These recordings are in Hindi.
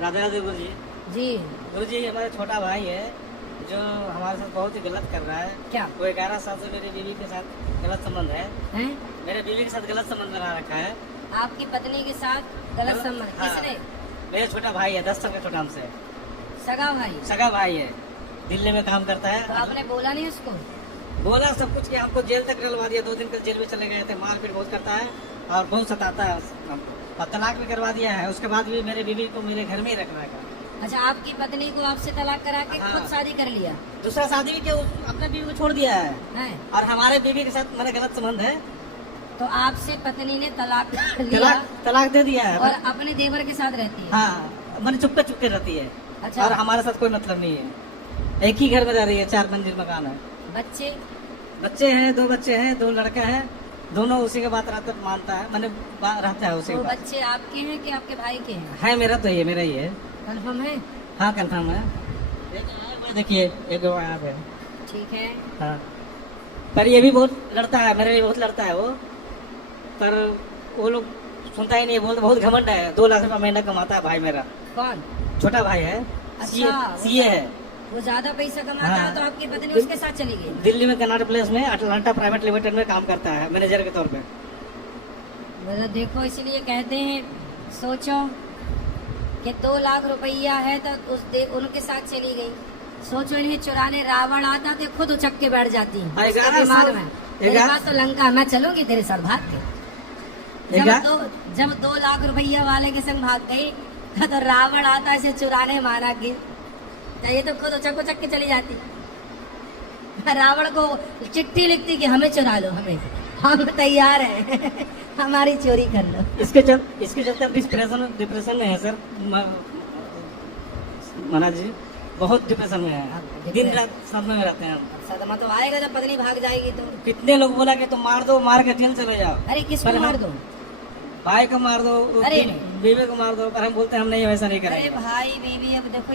राधे राधे गुरु जी। जी। गुरु जी हमारा छोटा भाई है जो हमारे साथ बहुत ही गलत कर रहा है। क्या? वो 11 साल से मेरी बीवी के साथ गलत संबंध है। हैं? मेरे बीवी के साथ गलत संबंध बना रखा है। आपकी पत्नी के साथ गलत संबंध? हाँ। किसने? मेरा छोटा भाई है, 10 साल का छोटा हमसे। सगा भाई? सगा भाई है, दिल्ली में काम करता है। तो आपने बोला नहीं उसको? बोला सब कुछ किया, हमको जेल तक डलवा दिया। 2 दिन तक जेल में चले गए थे। मारपीट बहुत करता है और बहुत सताता है हमको, और तलाक भी करवा दिया है। उसके बाद भी मेरे बीवी को मेरे घर में ही रखना है। अच्छा, आपकी पत्नी को आपसे तलाक करा के हाँ। खुद शादी कर लिया दूसरा शादी भी किया, अपने बीवी को छोड़ दिया है। है? और हमारे बीवी के साथ मेरा गलत संबंध है। तो आपसे पत्नी ने तलाक लिया तलाक दे दिया है। और अपने देवर के साथ रहती है? हाँ, मैंने चुपके रहती है। अच्छा। और हमारे साथ कोई मतलब नहीं है। एक ही घर में रह रही है, 4 मंजिल मकान है। बच्चे? बच्चे हैं, 2 बच्चे हैं, 2 लड़का है। दोनों उसी के बात रहता मानता है, मैंने रहता है उसी वो के बात। बच्चे आपके हैं कि आपके भाई के हैं? है मेरा, तो ये मेरा ही है। कंफर्म है? हाँ कंफर्म है। देखिए एक आप है। ठीक है। हाँ, पर ये भी बहुत लड़ता है, मेरे लिए बहुत लड़ता है वो। पर वो लोग सुनता ही नहीं, बोलते बहुत घमंड है। 2 लाख रुपया महीना कमाता है भाई मेरा। कौन? छोटा भाई है। अच्छा, सीए है। वो ज्यादा पैसा कमाता हाँ। है तो आपकी पत्नी उसके साथ चली गई? दिल्ली में कनाट प्लेस में अटलांटा प्राइवेट लिमिटेड में काम करता है, मैनेजर के तौर पे। मतलब देखो, इसलिए कहते हैं सोचो कि 2 लाख रुपया है तो उनके साथ चली गई। सोचो, इन्हें चुराने रावण आता तो खुद उचक के बैठ जाती। हाँ, उसके 11 दिमाग साल- में मेरे पास तो लंका है, मैं चलूंगी तेरे साथ भाग के। जब 2 लाख रुपया वाले के संग भाग गई तो रावण आता इसे चुराने माना कि तो ये तो खुद उचक के चली जाती। रावण को चिट्ठी लिखती कि हमें चुरा लो, हम तैयार हैं हमारी चोरी कर लो। इसके चलते हम डिप्रेशन में है सर। महाराज जी बहुत डिप्रेशन में है, दिन रात सदमे में रहते हैं हम। सदमा तो आएगा जब पत्नी भाग जाएगी तो। कितने लोग बोला कि तुम मार दो, मार के जेल चले जाओ। अरे किसको मार दो? भाई को मार दो, अरे बीवी को मार दो। पर हम बोलते हैं हम नहीं, वैसा नहीं अरे करेंगे। भाई बीवी, अब देखो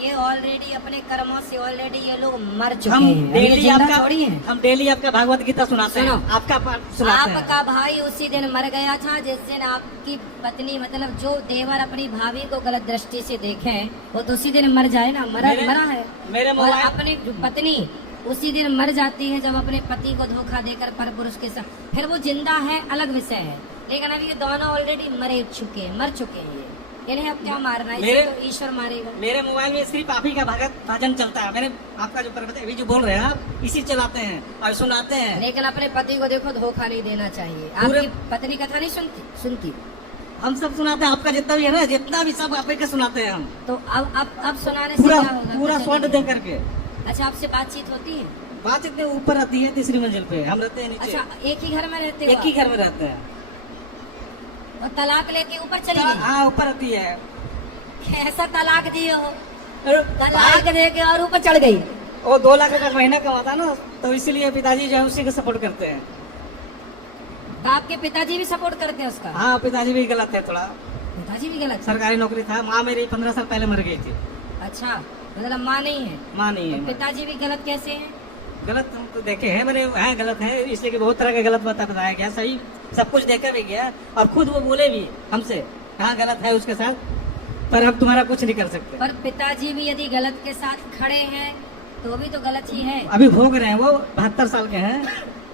ये ऑलरेडी अपने कर्मों से ऑलरेडी ये लोग मर चुके हम हैं। डेली ये जिंदा आपका थोड़ी हैं। हम डेली आपका भागवत गीता सुनाते हैं, सुनो। आपका पाठ सुनाते हैं। आपका भाई उसी दिन मर गया था जिस दिन आपकी पत्नी, मतलब जो देवर अपनी भाभी को गलत दृष्टि से देखे वो तो उसी दिन मर जाए ना। मरा है। मेरे और मोबाइल अपनी पत्नी उसी दिन मर जाती है जब अपने पति को धोखा देकर पर पुरुष के साथ। फिर वो जिंदा है, अलग विषय है, लेकिन अभी ये दोनों ऑलरेडी मर चुके हैं। इन्हें अब क्या मारना है? मेरे- तो ईश्वर मारेगा। मेरे मोबाइल में सिर्फ आप ही का भजन चलता है। मैंने आपका जो अभी जो बोल रहे हैं आप, इसी चलाते हैं और सुनाते हैं। लेकिन अपने पति को देखो, धोखा नहीं देना चाहिए। पूरे- आपकी पत्नी कथा नहीं सुनती? हम सब सुनाते हैं, आपका जितना भी है ना, जितना भी सब आप ही का सुनाते हैं हम। तो अब सुनाने से पूरा क्या होगा? पूरा कुछ स्वर्ण नहीं। दे करके। अच्छा, आपसे बातचीत होती है? बात इतने ऊपर आती है, 3री मंजिल पे हम रहते हैं नीचे। अच्छा, एक ही घर में रहते हो? एक ही घर में रहते हैं। और तलाक लेके ऊपर चली गई? हाँ ऊपर आती है। ऐसा तलाक दिए हो? अरे तलाक दे के और ऊपर चढ़ गई? वो 2 लाख रुपया महीना कमाता ना, तो इसीलिए पिताजी जो है उसी को सपोर्ट करते हैं। तो आपके पिताजी भी सपोर्ट करते हैं उसका? हाँ, पिताजी भी गलत है थोड़ा। पिताजी भी गलत? सरकारी नौकरी था। माँ मेरी 15 साल पहले मर गई थी। अच्छा, मतलब माँ नहीं है? माँ नहीं तो है। पिताजी भी गलत कैसे हैं? गलत हम तो देखे हैं, मेरे है गलत है, इसलिए कि बहुत तरह का गलत बताया गया। सही सब कुछ देखा भी गया, और खुद वो बोले भी हमसे हाँ गलत है उसके साथ, पर हम तुम्हारा कुछ नहीं कर सकते। पर पिताजी भी यदि गलत के साथ खड़े हैं तो भी तो गलत ही है। अभी भोग रहे हैं, वो 72 साल के हैं,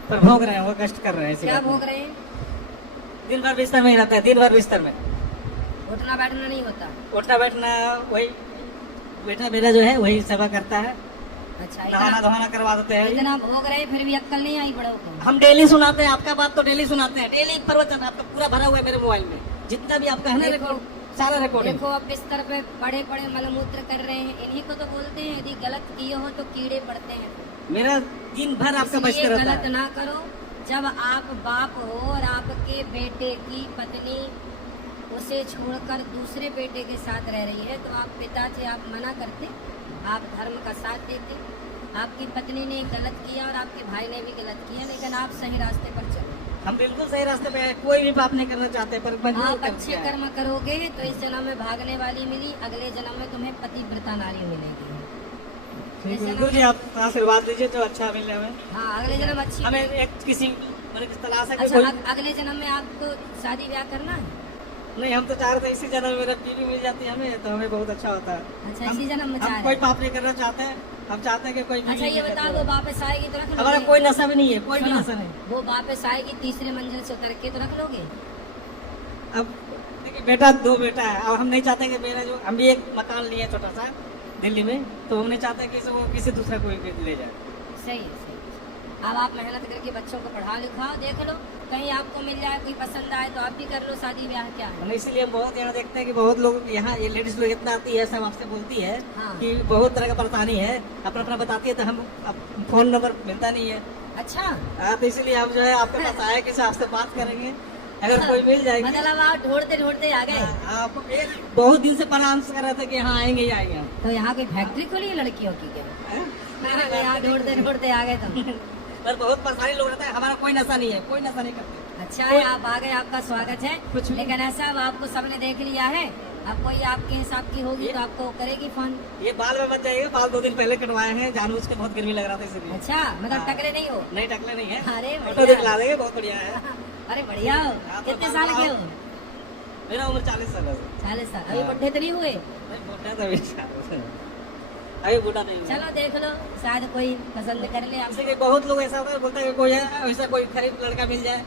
पर भोग रहे हैं, वो कष्ट कर रहे हैं। इसी क्या बात में। भोग रहे हैं? दिन भर बिस्तर में ही रहता है, दिन भर बिस्तर में। उठना बैठना नहीं होता? उठना बैठना वही बेटा मेरा जो है वही सेवा करता है। अच्छा, नहाना धोना करवा देते हैं। इतना भोग रहे फिर भी अक्कल नहीं आई बड़ों को? हम डेली सुनाते हैं, आपका बात तो डेली सुनाते हैं। डेली प्रवचन आपका पूरा भरा हुआ है मेरे मोबाइल में, जितना भी आपका है ना देखो, रिकॉर्ड, सारा रिकॉर्ड। देखो, अब बिस्तर पे पड़े पड़े मलमूत्र कर रहे हैं। इन्हीं को तो बोलते हैं यदि गलत किए हो तो कीड़े पड़ते हैं। मेरा दिन भर आपका इसलिए बचते रहता गलत है। ना करो। जब आप बाप हो और आपके बेटे की पत्नी उसे छोड़कर दूसरे बेटे के साथ रह रही है तो आप पिता से आप मना करते, आप धर्म का साथ देते। आपकी पत्नी ने गलत किया और आपके भाई ने भी गलत किया, लेकिन आप सही रास्ते पर चले। हम बिल्कुल सही रास्ते पे हैं, कोई भी पाप नहीं करना चाहते, पर मजबूर आप कर अच्छे दिया है। कर्म करोगे तो इस जन्म में भागने वाली मिली, अगले जन्म में तुम्हें पतिव्रता नारी मिलेगी। ठीक है, गुरु जी आप आशीर्वाद दीजिए तो अच्छा मिले हमें। हाँ, अगले जन्म अच्छी। हमें एक किसी मतलब तलाश है कि अच्छा, कोई अगले जन्म में आपको शादी ब्याह करना है? नहीं, हम तो चाह रहे थे इसी जन्म में मेरा बीवी मिल जाती हमें तो हमें बहुत अच्छा होता है। अच्छा, इसी जन्म में चाह हम रहे कोई हैं। पाप नहीं करना चाहते हैं, हम चाहते हैं कि कोई अच्छा, ये बताओ वो वापस आएगी तो रख लोगे? हमारा कोई नशा भी नहीं है, कोई भी सुनो, नशा नहीं। वो वापस आएगी तीसरे मंजिल से उतर के तो रख लोगे? अब देखिए बेटा, 2 बेटा है, और हम नहीं चाहते कि मेरा जो हम भी एक मकान लिए छोटा सा दिल्ली में, तो हम नहीं चाहते कि वो किसी दूसरा कोई ले जाए। सही है, सही है। अब आप मेहनत करके बच्चों को पढ़ा लिखाओ, देख लो कहीं आपको मिल जाए, कोई पसंद आए तो आप भी कर लो शादी ब्याह, क्या है। और इसीलिए हम बहुत यहाँ देखते हैं कि बहुत लोग यहाँ ये लेडीज लोग इतना आती है, सब आपसे बोलती है हाँ। कि बहुत तरह का परेशानी है, अपना अपना बताती है, तो हम फोन नंबर मिलता नहीं है। अच्छा, हाँ, तो इसीलिए हम जो है आपके पास आए कि आपसे बात करेंगे, अगर कोई मिल जाएगी। मतलब आप ढूंढते ढूंढते आ गए। आप बहुत दिन से परामर्श कर रहे थे कि हाँ आएंगे ही आएंगे हम। तो यहाँ कोई फैक्ट्री खोली है लड़कियों की क्या? हैं? मैंने यहाँ ढूंढते ढूंढते आ गए तुम। पर बहुत परेशानी लोग रहता है, हमारा कोई नशा नहीं है, कोई नशा नहीं करते। अच्छा है, आप आ गए, आपका स्वागत है। कुछ भी। लेकिन ऐसा अब आपको सबने देख लिया है, अब कोई आपके हिसाब की होगी तो आपको करेगी फोन। ये बाल में बच जाएगा, बाल 2 दिन पहले कटवाए हैं, जानू उसके बहुत गर्मी लग रहा था इसलिए। अच्छा, मतलब हाँ। टकले नहीं हो? नहीं, टकले नहीं है। अरे फोटो बढ़िया। दिखला देंगे, बहुत बढ़िया है। अरे बढ़िया हो। हाँ, तो कितने बाल साल के हो? मेरा उम्र 40 साल है। 40 साल। अभी हाँ। बुढ़े तो नहीं हुए? नहीं, बूढ़ा तो अभी 40 है। अभी बूढ़ा नहीं हुआ। चलो देख लो, शायद कोई पसंद कर ले जैसे आपसे। कि बहुत लोग ऐसा होता है, बोलता है कि कोई है ऐसा कोई खरीद लड़का मिल जाए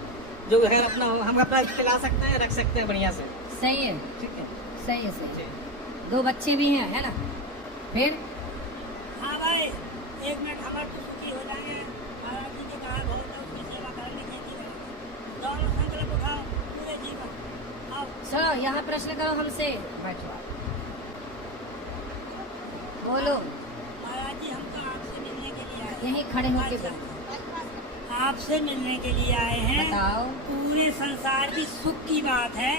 जो घर अपना हम अपना खिला सकते हैं, रख सकते हैं बढ़िया से। सही है, ठीक है सही है, सही जी। है। 2 बच्चे भी हैं, है ना? फिर हाँ भाई, 1 मिनट हमारे तो सुखी हो जाएंगे। महाराज जी ने कहा बहुत है, उसकी सेवा करने की थी। दोनों संकल्प उठाओ पूरे जीवन। आओ, चलो यहाँ प्रश्न करो हमसे। बैठो आप। बोलो, महाराज जी हम तो आपसे मिलने के लिए आए यहीं खड़े होके बोलो। हैं। आपसे मिलने के लिए आए हैं। बताओ। पूरे संसार की सुख की बात है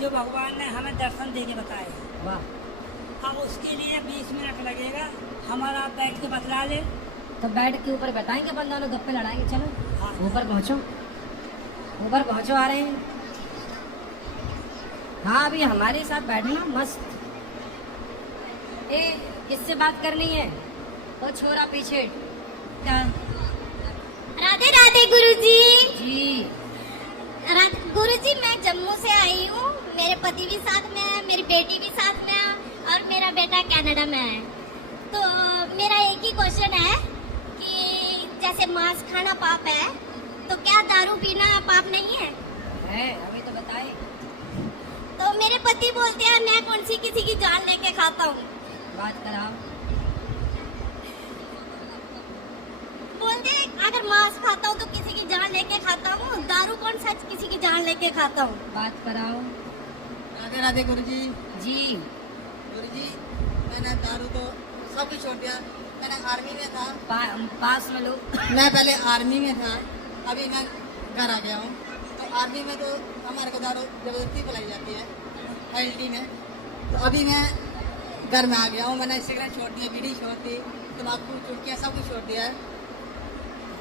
जो भगवान ने हमें दर्शन दे के बताए हैं। वाह। अब उसके लिए 20 मिनट लगेगा, हमारा आप बैठ के बतला ले। तो बेड के ऊपर बैठाएंगे, अपन दोनों गप्पे लड़ाएंगे। चलो हाँ। ऊपर पहुंचो, ऊपर पहुंचो, आ रहे हैं। हाँ, अभी हमारे साथ बैठना मस्त। ए, किससे बात करनी है? तो छोरा पीछे। राधे राधे गुरुजी। जी, गुरुजी मैं जम्मू से आई हूँ, मेरे पति भी साथ में है, मेरी बेटी भी साथ में है और मेरा बेटा कनाडा में है। तो मेरा एक ही क्वेश्चन है कि जैसे मांस खाना पाप है, तो क्या दारू पीना पाप नहीं है? अभी तो बताए। तो मेरे पति बोलते हैं मैं कौन सी किसी की जान लेके खाता हूँ। बात कराओ। बोलते हैं अगर मांस खाता हूँ तो किसी की जान लेके खाता हूँ, दारू कौन सा किसी की जान लेके खाता हूँ। बात कराओ। राधे राधे गुरुजी। जी, गुरुजी, मैंने दारू तो सब कुछ छोड़ दिया। मैंने आर्मी में था, पास में लो। मैं पहले आर्मी में था, अभी मैं घर आ गया हूँ। तो आर्मी में तो हमारे को दारू जबरदस्ती पिलाई जाती है एलटी में। तो अभी मैं घर में आ गया हूँ, मैंने सिगरेट छोड़ दी, बीड़ी छोड़ दी, तम्बाकू चुटकियाँ सब कुछ छोड़ दिया है,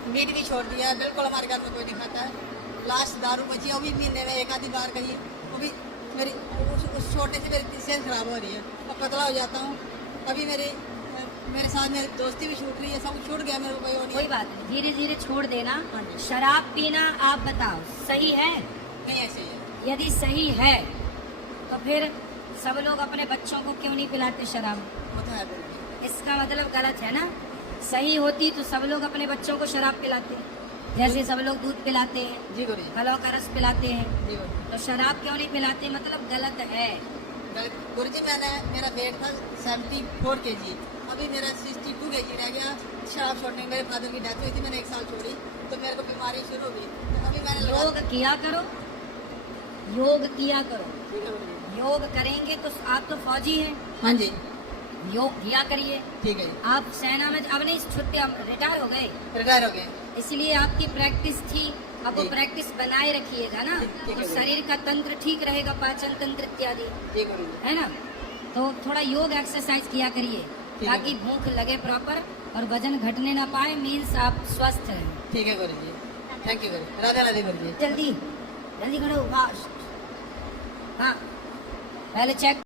मीट भी छोड़ दिया है। बिल्कुल हमारे घर में कोई नहीं खाता है। लास्ट दारू बची है, वो भी महीने में 1 आधी बार कहीं, वो भी मेरी उस छोड़ने से मेरी सेहत खराब हो रही है और पतला हो जाता हूँ। अभी मेरे साथ मेरी दोस्ती भी छूट रही है, सब कुछ छूट गया मेरे को, कोई वो नहीं कोई है। बात नहीं, धीरे धीरे छोड़ देना। हाँ जी। शराब पीना आप बताओ सही है? नहीं ऐसे ही है। यदि सही है तो फिर सब लोग अपने बच्चों को क्यों नहीं पिलाते शराब? होता है गुरुजी। इसका मतलब गलत है ना। सही होती तो सब लोग अपने बच्चों को शराब पिलाते, जैसे सब लोग दूध पिलाते हैं, जी गुरुजी। फलों का रस पिलाते हैं, जी गुरुजी। तो शराब क्यों नहीं पिलाते? मतलब गलत है। गुरुजी, मेरा वेट था 74 kg, अभी मेरा 62 kg रह गया। शराब छोड़ने के मेरे फादर की डेथ हुई थी, मैंने 1 साल छोड़ी तो मेरे को बीमारी शुरू हुई। तो अभी मैंने योग किया करो, योग किया करो। ठीक है गुरुजी। योग करेंगे तो आप तो फौजी हैं, हाँ जी, योग किया करिए। ठीक है जी। आप सेना में अब नहीं, छुट्टी रिटायर हो गए, रिटायर हो गए। इसलिए आपकी प्रैक्टिस थी। अब वो जी। प्रैक्टिस बनाए रखिएगा ना, ठीक तो है। शरीर का तंत्र ठीक रहेगा, पाचन तंत्र इत्यादि, जी गुरुजी। है ना। तो थोड़ा योग एक्सरसाइज किया करिए ठीक है। ताकि भूख लगे प्रॉपर और वजन घटने ना पाए, मीन्स आप स्वस्थ रहें। ठीक है गुरुजी, थैंक यू गुरुजी। राधे राधे गुरुजी। जल्दी जल्दी करो, फास्ट। हाँ, पहले चेक